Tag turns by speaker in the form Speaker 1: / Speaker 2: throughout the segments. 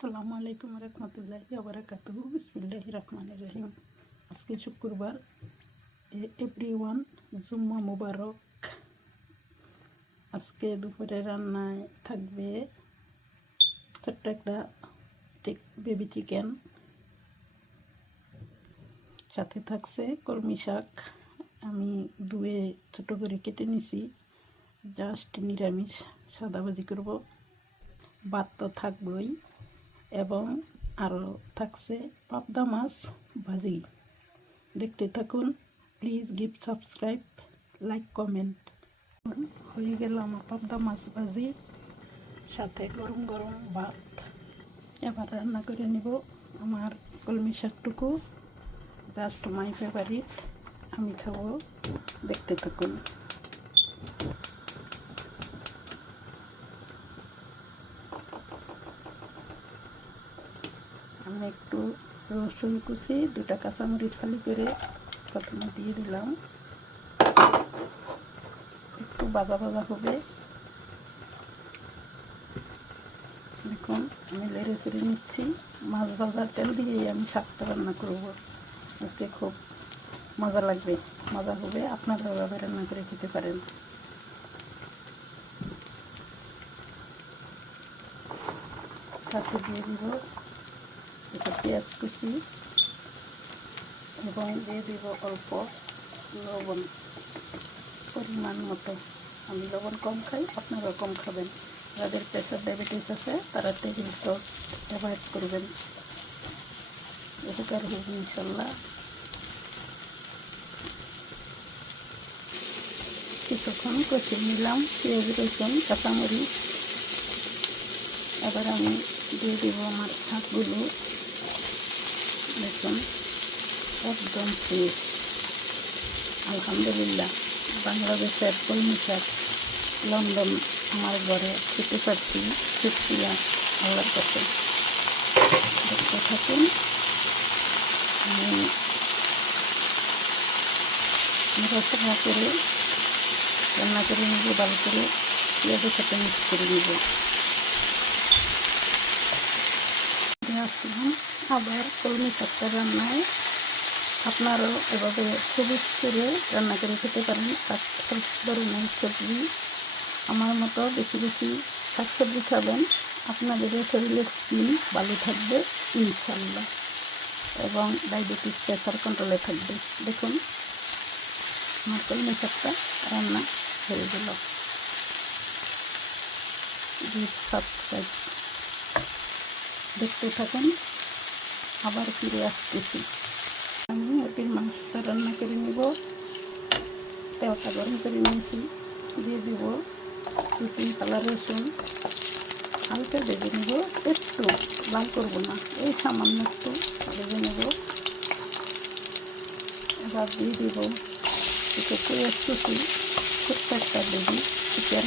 Speaker 1: আসসালামু আলাইকুম রহমতুল্লাহ বারাকাত বিসমিল্লাহ রহমান রহিম। আজকে শুক্রবার এভরি ওয়ান জুম্মা মুবারক। আজকে দুপুরে রান্নায় থাকবে ছোট্ট একটা বেবি চিকেন। সাথে থাকছে কলমি শাক। আমি দুয়ে ছোটো করে কেটে নিছি। জাস্ট নিরামিষ সাদাবাজি করব। ভাত তো থাকবই। এবং আরও থাকছে পাবদা মাছ ভাজি। দেখতে থাকুন, please give subscribe, like, comment. হয়ে গেল আমার পাবদা মাছ ভাজি। সাথে গরম গরম ভাত। এবার রান্না করে নিব আমার কলমি শাকটুকু। জাস্ট মাই ফেভারিট আমি খাব। দেখতে থাকুন। আমি একটু রসুন কুচি, দুটা কাঁচামরিচ ফালি করে প্রথমে দিয়ে দিলাম। একটু বাজা বাজা হবে। দেখুন, আমি লেড়ে চেড়ে নিচ্ছি। মাছ ভাজার তেল দিয়েই আমি শাকটা রান্না করব। আজকে খুব মজা লাগবে, মজা হবে। আপনারা এভাবে রান্না করে খেতে পারেন। সাথে দিয়ে দিব এটা পেঁয়াজ কুচি এবং দিয়ে দিব অল্প লবণ। পরিমাণ মতো। আমি লবণ কম খাই, আপনারাও কম খাবেন। যাদের প্রেশার ডায়াবেটিস আছে, তারা টেবিল সল্ট অ্যাভয়েড করবেন। উপকার হবে ইনশাল্লাহ। কিছুক্ষণ কষে নিলাম পেঁয়াজ, রসুন, কাঁচামরিচ। এবার আমি দিয়ে দেব আমার শাকগুলো। দেখুন, একদম ফ্রেশ আলহামদুলিল্লাহ, বাংলাদেশের কলমি শাক লন্ডন আমার ঘরে খেতে পারছি শুক্রিয়া আল্লাহর কাছে। দেখতে থাকুন, আমি রসনা করে, রান্না করে নিব, ভালো করে পেঁয়াজের সাথে মিক্স করে নিব। আসলাম আবার কলমি শাকটা রান্নায়। আপনারাও এভাবে সবুজ করে রান্না করে খেতে পারেন। ধরনের সবজি, আমার মতো বেশি বেশি শাকসবজি খাবেন। আপনাদের শরীরের স্কিন ভালো থাকবে ইনশাল্লাহ এবং ডায়াবেটিস প্রেশার কন্ট্রোলে থাকবে। দেখুন, আমার কলমি শাকটা রান্না হয়ে গেল। দেখতে থাকুন। আবার ফিরে আসতেছি। আমি ওটির মাংসটা রান্না করে নেব। তেলটা গরম করে নিয়েছি। দিয়ে দিব দু তিন কালার রসুন। হালকা ভেজে নেব। একটু লাল করব না। এই সামান্য একটু ভেজে নেব। এবার দিয়ে দিব একটু পেঁয়াজ একটা চিকেন।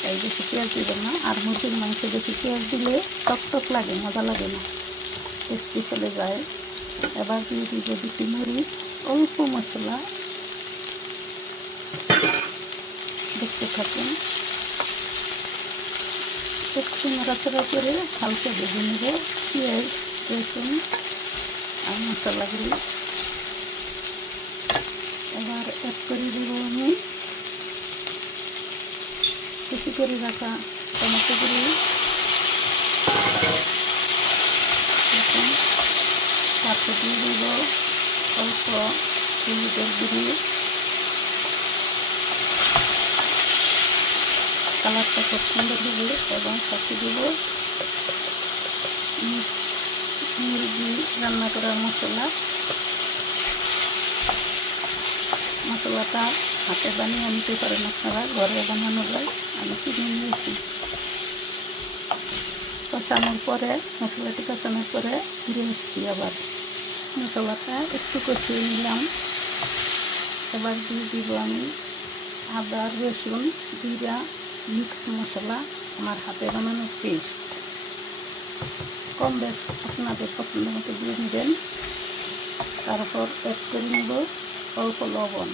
Speaker 1: তাই বেশি পেঁয়াজ দেবেন না। আর মুরগির মাংস বেশি পেঁয়াজ দিলে টক টক লাগে, মজা লাগে না। টেস্টি চলে যায়। এবার দিয়ে দিব দুটি মরিচ, অল্প মশলা। দেখতে থাকুন। একটু নড়াচড়া করে হালকা ভেজে নেব। পেঁয়াজ, রসুন আর মশলাগুলি। এবার অ্যাড করে দেবো আমি। কুচি করে রাখা টমেটোগুলি দেখুন দিয়ে দিব অল্প হলুদের গুঁড়ি কালারটা খুব সুন্দর হবে এবং সাথে দেব মুরগি রান্না করার মশলা মশলাটা হাতে বানিয়ে আনতে পারেন আপনারা ঘরে বানানো যায় আমি কিনে নিয়েছি কষানোর পরে, মশলাটি কষানোর পরে ফিরে এসেছি আবার। মশলাটা একটু কষিয়ে নিলাম। এবার দিয়ে দিব আমি আদা, রসুন, জিরা মিক্স মশলা, আমার হাতে বানানো পেস্ট কম বেশ আপনাদের পছন্দ মতো দিয়ে নেবেন তারপর অ্যাড করে নেব অল্প লবণ।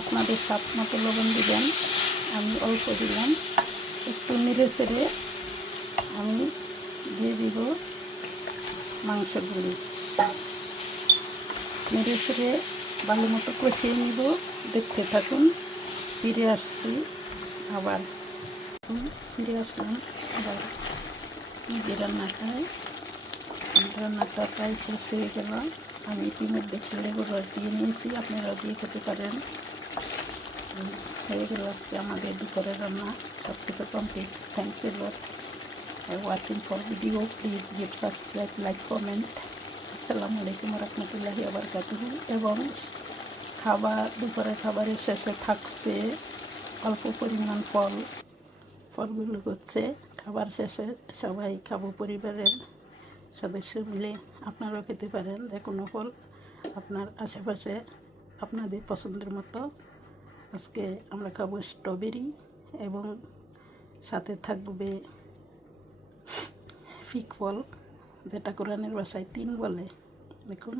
Speaker 1: আপনাদের স্বাদ মতো লবণ দিবেন। আমি অল্প দিলাম। একটু নেড়ে চেড়ে আমি দিয়ে দিব মাংসগুলি নেড়ে ফিরে ভালো মতো কষিয়ে নিব। দেখতে থাকুন, ফিরে আসছি আবার। ফিরে আসলাম আবার। রান্নাটায় রান্নাটা প্রায় শেষ হয়ে গেল। আমি ইতিমধ্যে লেবুর রস দিয়ে নিয়েছি, আপনারা দিয়ে খেতে পারেন। হয়ে গেল আজকে আমাদের দুপুরের রান্না সব থেকে complete thanks a lot watching for video please give subscribe like comment আসসালামু আলাইকুম রহমতুল্লাহি আবরকাতুহু এবং খাবার, দুপুরের খাবারের শেষে থাকছে অল্প পরিমাণ ফল। ফলগুলো হচ্ছে খাবার শেষে সবাই খাব পরিবারের সদস্য মিলে। আপনারাও খেতে পারেন যে কোনো ফল। আপনার আশেপাশে আপনাদের পছন্দের মতো। আজকে আমরা খাব স্ট্রবেরি এবং সাথে থাকবে ফিক ফল যেটা কোরআনের বাসায় তিন বলে দেখুন